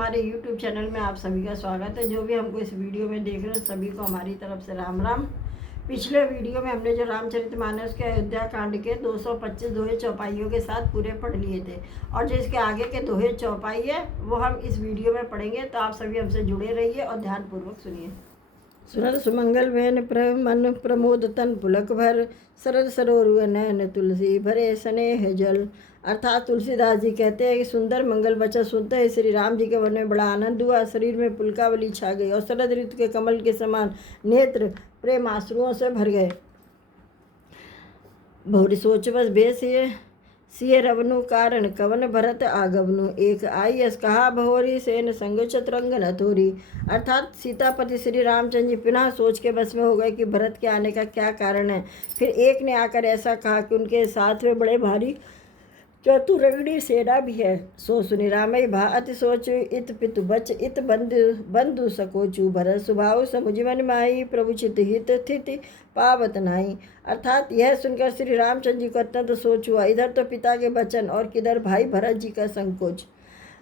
हमारे YouTube channel में आप सभी का स्वागत है। जो भी हमको इस वीडियो में देख रहे हैं सभी को हमारी तरफ से राम राम। पिछले वीडियो में हमने जो रामचरितमानस के अयोध्या कांड के 225 दोहे चौपाइयों के साथ पूरे पढ़ लिए थे और जो इसके आगे के दोहे चौपाई है वो हम इस वीडियो में पढ़ेंगे। तो आप सभी हमसे जुड़े रहिए और ध्यानपूर्वक सुनिए। सुनर सुमंगल वैन मन प्रमोद तन पुलक भर, सरद सरोवर नयन तुलसी भरे स्नेह जल। अर्थात तुलसीदास जी कहते हैं कि सुंदर मंगल वचन सुनते ही श्री राम जी के मन में बड़ा आनंद हुआ, शरीर में पुलकावली छा गई और शरद ऋतु के कमल के समान नेत्र प्रेम आंसुओं से भर गए। बहुरी सोच बस बेस ये सिय रवनु कारण कवन भरत आगवनु, एक आई अस कहा भवोरी सेन संग चतुरंग नथोरी। अर्थात सीतापति श्री रामचंद्र जी पुनः सोच के बस में हो गए कि भरत के आने का क्या कारण है। फिर एक ने आकर ऐसा कहा कि उनके साथ में बड़े भारी चतुरंगी सेना भी है। सो सुनि रामई भा अति सोचु, इत पितु बच इत बंधु सकोचु, भरत सुभाव समुझवन माई, प्रभु चित हित स्थिति पावत नाई। अर्थात यह सुनकर श्री रामचंद्र जी को अत्यंत सोच हुआ, इधर तो पिता के वचन और किधर भाई भरत जी का संकोच।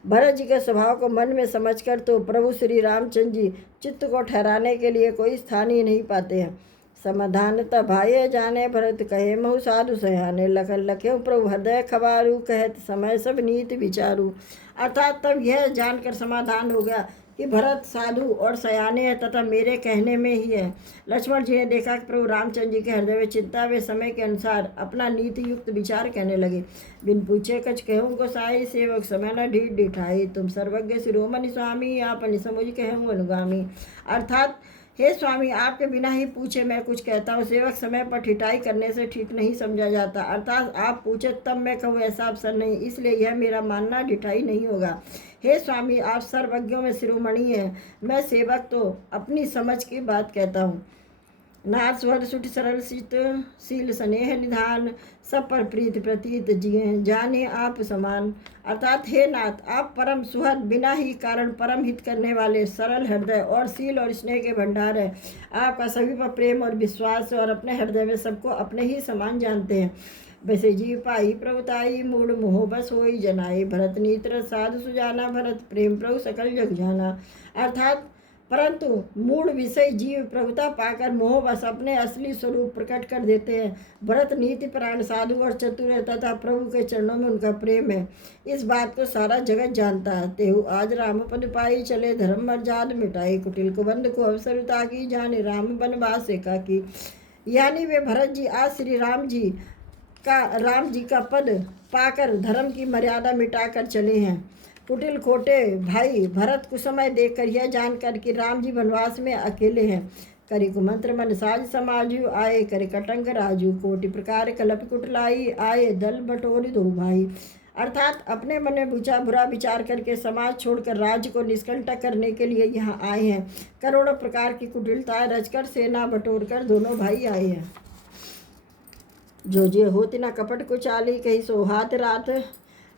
भरत जी के स्वभाव को मन में समझकर तो प्रभु श्री रामचंद्र जी चित्त को ठहराने के लिए कोई स्थान ही नहीं पाते हैं। समाधानता भाई जाने भरत कहे महु साधु सयाने, लखन लखे प्रभु हृदय खबारू, कहत समय सब नीति विचारू। अर्थात तब यह जानकर समाधान हो गया कि भरत साधु और सयाने हैं तथा मेरे कहने में ही है। लक्ष्मण जी ने देखा कि प्रभु रामचंद्र जी के हृदय में चिंता वे समय के अनुसार अपना नीति युक्त विचार कहने लगे। बिन पूछे कछ कहूँ को साई, सेवक समय न ढीठ ढिठाई, तुम सर्वज्ञ शिरोमणि स्वामी, आपन समुझ कहूँ अनुगामी। अर्थात हे स्वामी, आपके बिना ही पूछे मैं कुछ कहता हूँ, सेवक समय पर ठिठाई करने से ठीक नहीं समझा जाता। अर्थात आप पूछे तब मैं कहूँ ऐसा अवसर नहीं, इसलिए यह मेरा मानना ढिठाई नहीं होगा। हे स्वामी, आप सर्वज्ञों में शिरोमणि हैं, मैं सेवक तो अपनी समझ की बात कहता हूँ। नाथ स्वर सुठ सरल शीत शील स्नेह निधान, सब पर प्रीत प्रतीत जिए जाने आप समान। अर्थात हे नाथ, आप परम सुहद बिना ही कारण परम हित करने वाले सरल हृदय और शील और स्नेह के भंडार है। आपका सभी पर प्रेम और विश्वास है और अपने हृदय में सबको अपने ही समान जानते हैं। वैसे जीव पाई प्रभुताई, मूड मोह बस होई जनाई, भरत नीत्र साधु सुजाना, भरत प्रेम प्रभु सकल जग जाना। अर्थात परंतु मूल विषय जीव प्रभुता पाकर मोहवश अपने असली स्वरूप प्रकट कर देते हैं। भरत नीति प्राण साधु और चतुर है तथा प्रभु के चरणों में उनका प्रेम है। इस बात को सारा जगत जानता है। तेहु आज राम पद पाई, चले धर्म मर्याद मिटाई, कुटिल कुबंध को अवसर उताकी, जाने राम बनवास एकाकी। यानी वे भरत जी आज श्री राम जी का पद पाकर धर्म की मर्यादा मिटाकर चले हैं। कुटिल खोटे भाई भरत कुछ समय देखकर यह जानकर कि राम जी वनवास में अकेले हैं, करी कुमंत्र मन साज समाजु, आए करे कटंग राजू, कोटि प्रकार कलप कुटलाई, आए दल बटोरी दो भाई। अर्थात अपने मन में बुरा विचार करके समाज छोड़कर राज्य को निष्कंटक करने के लिए यहाँ आए हैं। करोड़ों प्रकार की कुटिलताएं रचकर सेना बटोर कर दोनों भाई आए हैं। जो जे होती न कपट को चाली, कही सोहात रात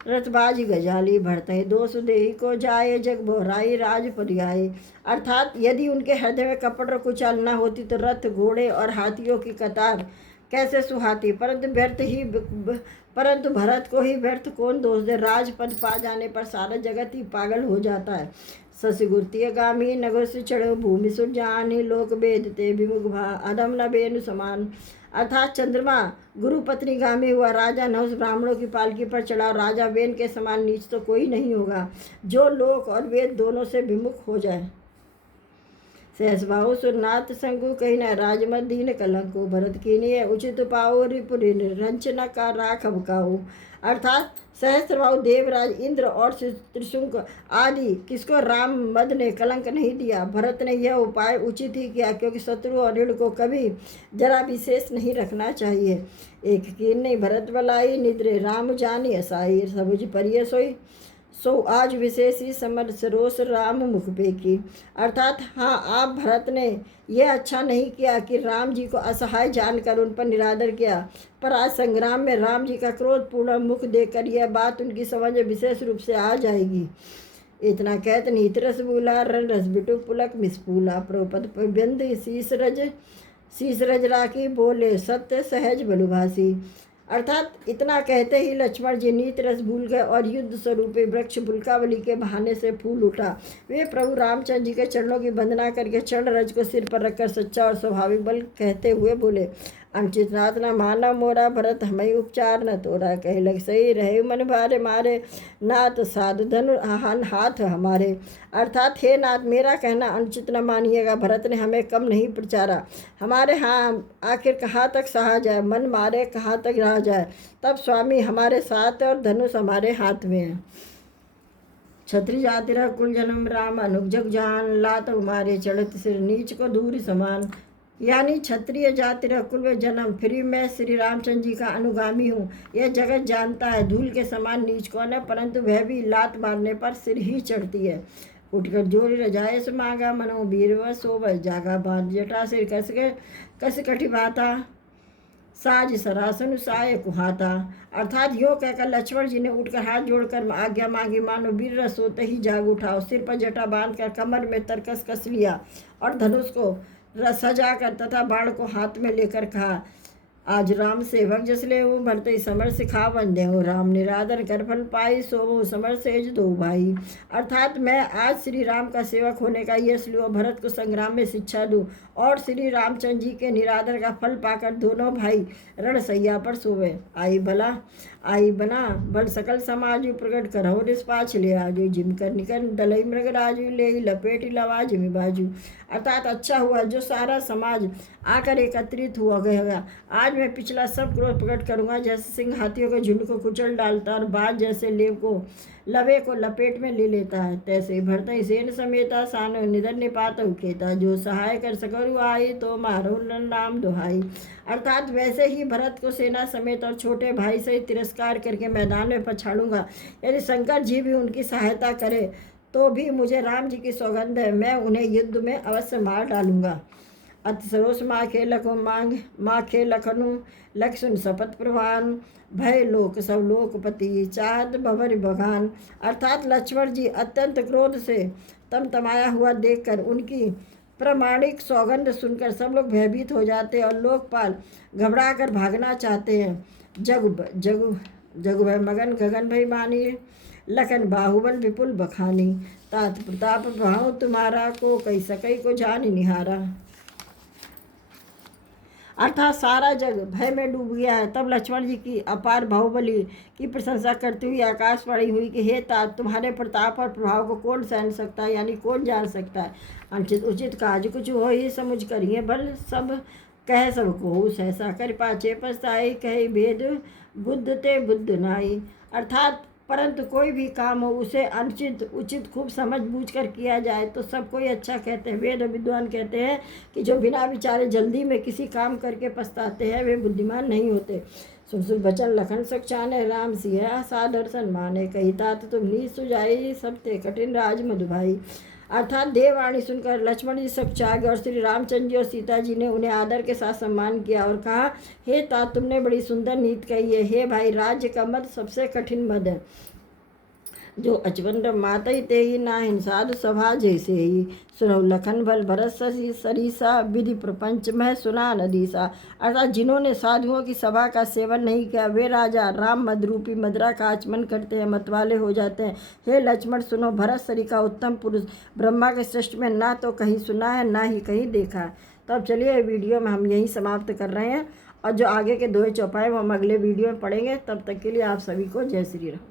रथबाजी गजाली, भरते दोष देही को जाए, जग बोहराई राज परियाई। अर्थात यदि उनके हृदय में कपट और कुचाल न होती तो रथ घोड़े और हाथियों की कतार कैसे सुहाती। परंतु भरत को ही व्यर्थ कौन दोष दे। राजपद पा जाने पर सारा जगत ही पागल हो जाता है। शशिगुर्तीय गामी नगर से चढ़ो, भूमि सुरजानी, लोक बेदते विमुख भा, अधम न बेनु समान। अर्थात चंद्रमा गुरुपत्नी गामी हुआ, राजा नहुस ब्राह्मणों की पालकी पर चढ़ा, राजा वेन के समान नीच तो कोई नहीं होगा जो लोक और वेद दोनों से विमुख हो जाए। सहसबाहु सुरनाथ शंकु, कही न राजमत दीन कलंको, भरत कीनिय उचित पाओ, रिपुरी रंचना का राखब काऊ। अर्थात सहस्त्रबाहु देवराज इंद्र और त्रिशंक आदि किसको राम मद ने कलंक नहीं दिया। भरत ने यह उपाय उचित ही किया, क्योंकि शत्रु और ऋण को कभी जरा विशेष नहीं रखना चाहिए। एक कीन नहीं भरत बलाई, निद्रे राम जानी असाई, सबुझ परिय सोई, सो आज विशेषी समर सरोस राम मुख पे की। अर्थात हाँ, आप भरत ने यह अच्छा नहीं किया कि राम जी को असहाय जानकर उन पर निरादर किया, पर आज संग्राम में राम जी का क्रोधपूर्ण मुख देखकर यह बात उनकी समझ में विशेष रूप से आ जाएगी। इतना कहत नीत रस बूला, रण रस बिटु पुलक मिसपूला, प्रोपद व्यंद शीस रज राखी, बोले सत्य सहज बलुभासी। अर्थात इतना कहते ही लक्ष्मण जी नीत रस भूल गए और युद्ध स्वरूपी वृक्ष बुलकावली के बहाने से फूल उठा। वे प्रभु रामचंद्र जी के चरणों की वंदना करके चरण रज को सिर पर रखकर सच्चा और स्वाभाविक बल कहते हुए बोले, अनुचित नाथ न मानव मोरा, भरत हमें उपचार न तोरा, कहे लग सही रहे मन भारे मारे, नाथ साध धनु हाथ हमारे। अर्थात हे नाथ, मेरा कहना अनुचित न मानिएगा, भरत ने हमें कम नहीं प्रचारा, हमारे हाँ आखिर कहाँ तक सहा जाए, मन मारे कहाँ तक रहा जाए, तब स्वामी हमारे साथ और धनुष हमारे हाथ में है। क्षत्रिय जाति रह कुल जन्म राम, अनुग जग जान, लात उमारे चढ़त सिर नीच को दूर समान। यानी क्षत्रिय जाति रह कुल में जन्म, फिर मैं श्री रामचंद्र जी का अनुगामी हूँ। यह जगत जानता है धूल के समान नीच कौन है, परंतु वह भी लात मारने पर सिर ही चढ़ती है। उठकर जोड़ी रजाए से मांगा, मनो वीरव सोबह जागा, बांध जटा सिर कस कटी बाता, साज सरासन साय कुहाता। अर्थात यो कहकर लक्ष्मण जी ने उठकर हाथ जोड़कर आज्ञा मांगी, मानो वीर रस होते ही जाग उठा, सिर पर जटा बांधकर कमर में तरकस कस लिया और धनुष को सजाकर तथा बाण को हाथ में लेकर कहा, आज राम सेवक जसले हूँ, भरते समर सिखा बंदे हो, राम निरादर कर फल पाई, सोवो समर सेज दो भाई। अर्थात मैं आज श्री राम का सेवक होने का यश लूँ, भरत को संग्राम में शिक्षा दूँ और श्री रामचंद्र जी के निरादर का फल पाकर दोनों भाई रणसैया पर सोवे। आई बना बल सकल समाजु, प्रकट करहो निष्पाछ ले आजू, जिम कर निकन दलई मृग राजू, ले लपेट लवा जिमी बाजू। अर्थात अच्छा हुआ जो सारा समाज आकर एकत्रित हुआ गया। आज मैं पिछला सब क्रोध प्रकट करूंगा, जैसे सिंह हाथियों के झुंड को कुचल डालता और बाज जैसे लवे को लपेट में ले लेता है, तैसे भरतई सेन समेता, सानो निधन निपात उकेता, जो सहाय कर सकरु आई, तो मारो नाम दुहाई। अर्थात वैसे ही भरत को सेना समेत और छोटे भाई से तिरस्कार करके मैदान में पछाड़ूंगा। यदि शंकर जी भी उनकी सहायता करे तो भी मुझे राम जी की सौगंध है, मैं उन्हें युद्ध में अवश्य मार डालूंगा। अति सरोस माँ खे लखो मांग, माँ खे लखनु लख सुन शपथ प्रवान, भय लोक सब लोकपति, चाहत भवर बगान। अर्थात लक्ष्मण जी अत्यंत क्रोध से तमतमाया हुआ देखकर उनकी प्रमाणिक सौगंध सुनकर सब लोग भयभीत हो जाते हैं और लोकपाल घबरा कर भागना चाहते हैं। जगु भय मगन गगन भय मानी, लखन बाहुबल विपुल बखानी, तात प्रताप भाव तुम्हारा, को कई सकई को जान निहारा। अर्थात सारा जग भय में डूब गया है। तब लक्ष्मण जी की अपार बाहुबली की प्रशंसा करती हुई आकाशवाणी हुई कि हे तात, तुम्हारे प्रताप और प्रभाव को कौन सहन सकता है, यानी कौन जान सकता है। अनुचित उचित काज कुछ हो ही, समुझ करिए बल सब कह सब को, सहसा कर पाछे पछताई, कहे भेद बुद्ध ते बुद्ध नाई। अर्थात परंतु कोई भी काम हो उसे अनुचित उचित खूब समझ बूझ कर किया जाए तो सब कोई अच्छा कहते हैं। वेद विद्वान कहते हैं कि जो बिना विचारे जल्दी में किसी काम करके पछताते हैं वे बुद्धिमान नहीं होते। सुन सुन बचन लखन सचाने, राम सिया सा दर्शन माने, कही तात तुम नी सुजाई, सब ते कठिन राज मधुभाई। अर्थात देववाणी सुनकर लक्ष्मण जी सकुचा गए और श्री रामचंद्र जी और सीता जी ने उन्हें आदर के साथ सम्मान किया और कहा, हे तात, तुमने बड़ी सुंदर नीति कही है। हे भाई, राज्य का मद सबसे कठिन मद है, जो अचवंड मातई ते ही ना हिंसाद सभा जैसे ही, सुनो लखन भल भरत सरीसा, विधि प्रपंच में सुना नदीसा। अर्थात जिन्होंने साधुओं की सभा का सेवन नहीं किया वे राजा राम मदरूपी मदरा का आचमन करते हैं, मतवाले हो जाते हैं। हे लक्ष्मण सुनो, भरत सरी का उत्तम पुरुष ब्रह्मा के सृष्टि में ना तो कहीं सुना है ना ही कहीं देखा है। तो अब चलिए वीडियो में हम यहीं समाप्त कर रहे हैं और जो आगे के दोहे चौपाए वो हम अगले वीडियो में पढ़ेंगे। तब तक के लिए आप सभी को जय श्री राम।